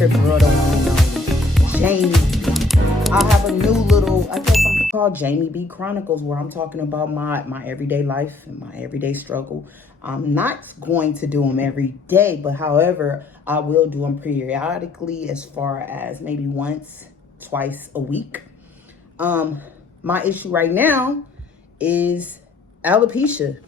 It's your girl, the one and only Jami B. I have a new little, I guess I'm called Jami B Chronicles, where I'm talking about my everyday life and my everyday struggle. I'm not going to do them every day, but however, I will do them periodically, as far as maybe once, twice a week. My issue right now is alopecia.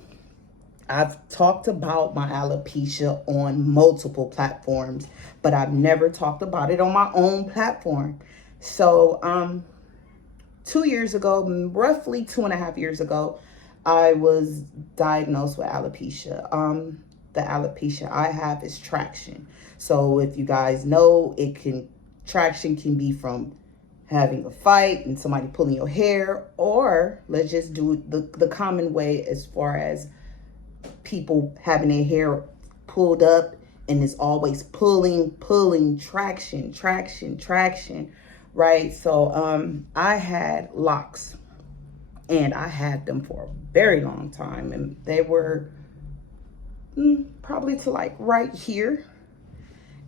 I've talked about my alopecia on multiple platforms, but I've never talked about it on my own platform. So, 2 years ago, roughly 2.5 years ago, I was diagnosed with alopecia. The alopecia I have is traction. So if you guys know, traction can be from having a fight and somebody pulling your hair, or let's just do it the common way, as far as people having their hair pulled up and it's always pulling, traction, right? So I had locks, and I had them for a very long time, and they were probably to like right here.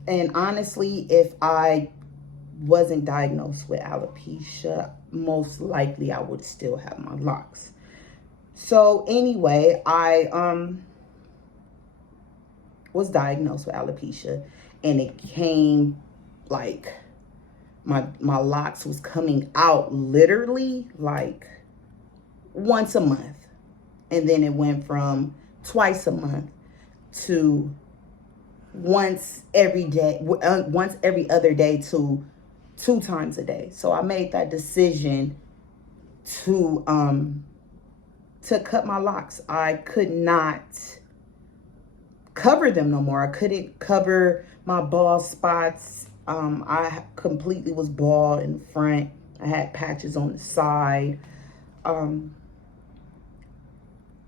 And honestly, if I wasn't diagnosed with alopecia, most likely I would still have my locks. So anyway, I was diagnosed with alopecia, and it came like my locks was coming out literally like once a month, and then it went from twice a month to once every day, once every other day, to 2 times a day. So I made that decision to cut my locks. I could not cover them no more. I couldn't cover my bald spots. I completely was bald in the front. I had patches on the side.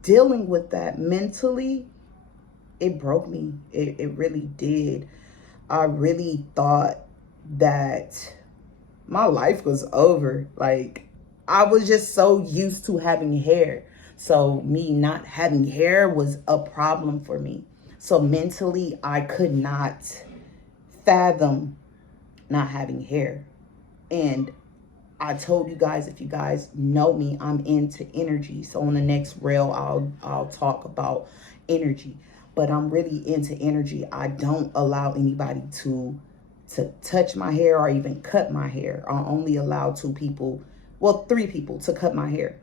Dealing with that mentally, it broke me. It really did. I really thought that my life was over. Like, I was just so used to having hair. So me not having hair was a problem for me. So mentally, I could not fathom not having hair. And I told you guys, if you guys know me, I'm into energy. So on the next reel, I'll talk about energy. But I'm really into energy. I don't allow anybody to touch my hair or even cut my hair. I only allow 3 people to cut my hair.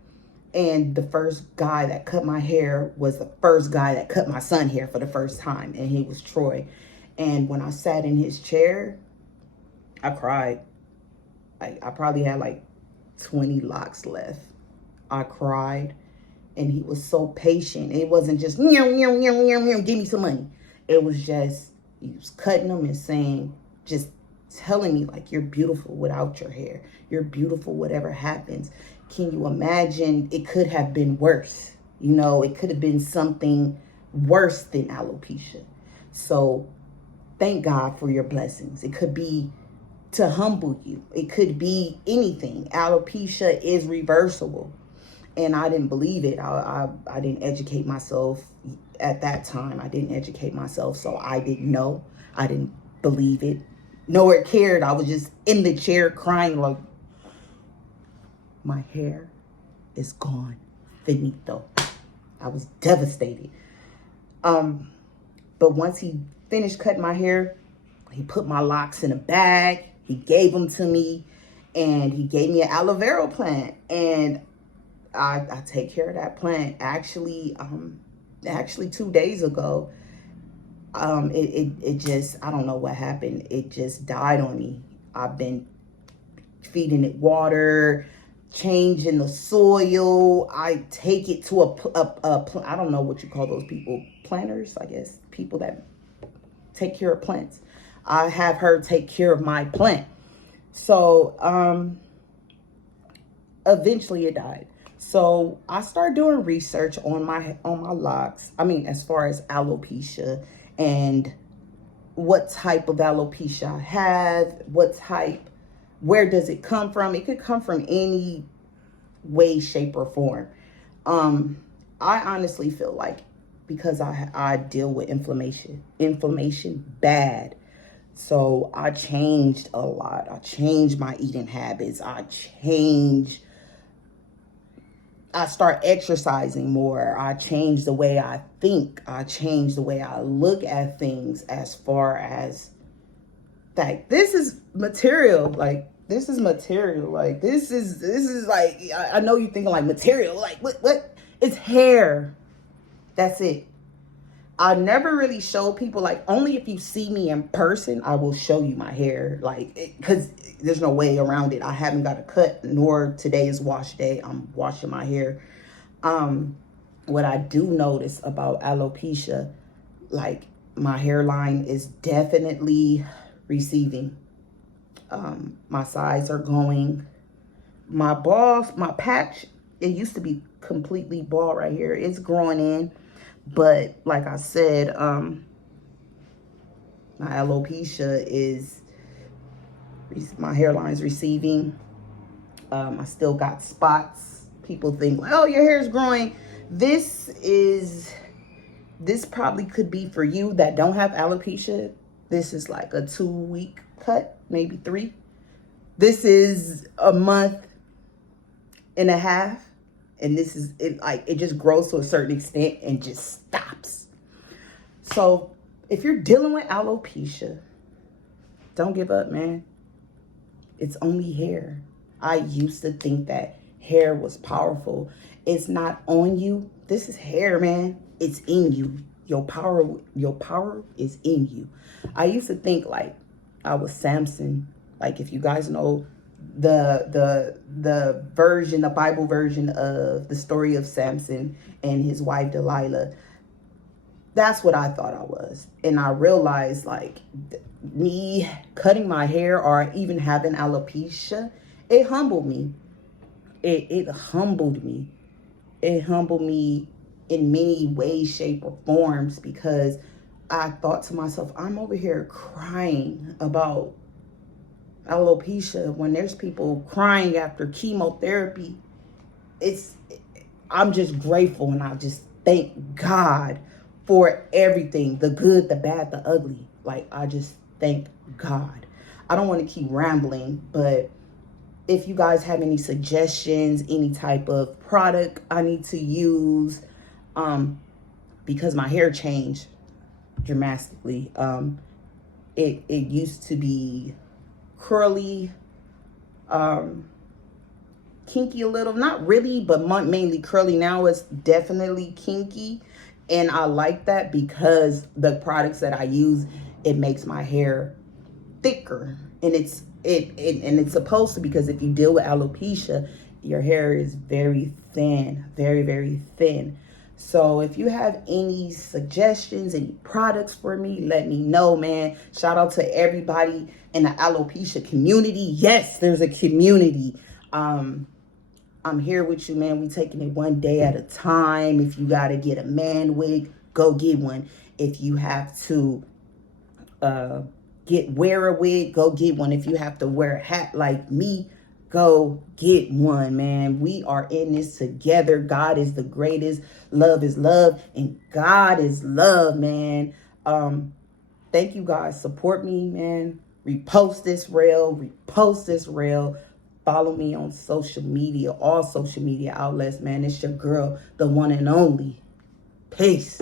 And the first guy that cut my hair was the first guy that cut my son hair for the first time, and he was Troy. And when I sat in his chair, I cried. I probably had like 20 locks left. I cried, and he was so patient. It wasn't just meow, meow, meow, meow, meow, give me some money. It was just, he was cutting them and saying, just telling me, like, you're beautiful without your hair. You're beautiful whatever happens. Can you imagine? It could have been worse. You know, it could have been something worse than alopecia. So thank God for your blessings. It could be to humble you. It could be anything. Alopecia is reversible. And I didn't believe it. I didn't educate myself at that time. I didn't educate myself, so I didn't know. I didn't believe it, nor cared. I was just in the chair crying like, my hair is gone. Finito. I was devastated. But once he finished cutting my hair, he put my locks in a bag. He gave them to me, and he gave me an aloe vera plant. And I take care of that plant. Actually 2 days ago, it just, I don't know what happened. It just died on me. I've been feeding it water, changing the soil. I take it to I don't know what you call those people, planters, I guess, people that take care of plants. I have her take care of my plant. So eventually it died. So I started doing research on my locks. I mean, as far as alopecia and what type of alopecia I have, where does it come from? It could come from any way, shape, or form. I honestly feel like, because I deal with inflammation bad, So I changed a lot. I changed my eating habits. I start exercising more. I changed the way I think. I changed the way I look at things, as far as like, this is material. Like, this is material. Like, this is like, I know you're thinking like material. Like, what? It's hair. That's it. I never really show people, like, only if you see me in person, I will show you my hair. Like, because there's no way around it. I haven't got a cut, nor today is wash day. I'm washing my hair. What I do notice about alopecia, like, my hairline is definitely receding. My sides are going. My patch, it used to be completely bald right here. It's growing in. But like I said, my alopecia is, my hairline's receiving. I still got spots. People think, like, oh, your hair is growing. This probably could be for you that don't have alopecia. This is like a 2-week cut, maybe 3. This is a month and a half. And this is it, like, it just grows to a certain extent and just stops. So if you're dealing with alopecia, don't give up, man. It's only hair. I used to think that hair was powerful. It's not on you. This is hair, man. It's in you. Your power is in you. I used to think like I was Samson. Like, if you guys know the Bible version of the story of Samson and his wife Delilah, that's what I thought I was. And I realized, like, me cutting my hair or even having alopecia, it humbled me. It humbled me. It humbled me in many ways, shape, or forms, because I thought to myself, I'm over here crying about alopecia when there's people crying after chemotherapy. I'm just grateful, and I just thank God for everything, the good, the bad, the ugly. Like, I just thank God. I don't want to keep rambling, but if you guys have any suggestions, any type of product I need to use, because my hair changed dramatically. It used to be curly, kinky a little, not really, but mainly curly. Now it's definitely kinky, and I like that because the products that I use, it makes my hair thicker, and it's supposed to, because if you deal with alopecia, your hair is very thin, very, very thin. So if you have any suggestions, any products for me, let me know, man. Shout out to everybody in the alopecia community. Yes, there's a community. I'm here with you, man. We taking it one day at a time. If you got to get a man wig, go get one. If you have to wear a wig, go get one. If you have to wear a hat like me, go get one, man. We are in this together. God is the greatest. Love is love, and God is love, man. Thank you guys. Support me, man. Repost this reel. Follow me on social media, all social media outlets, man. It's your girl, the one and only. Peace.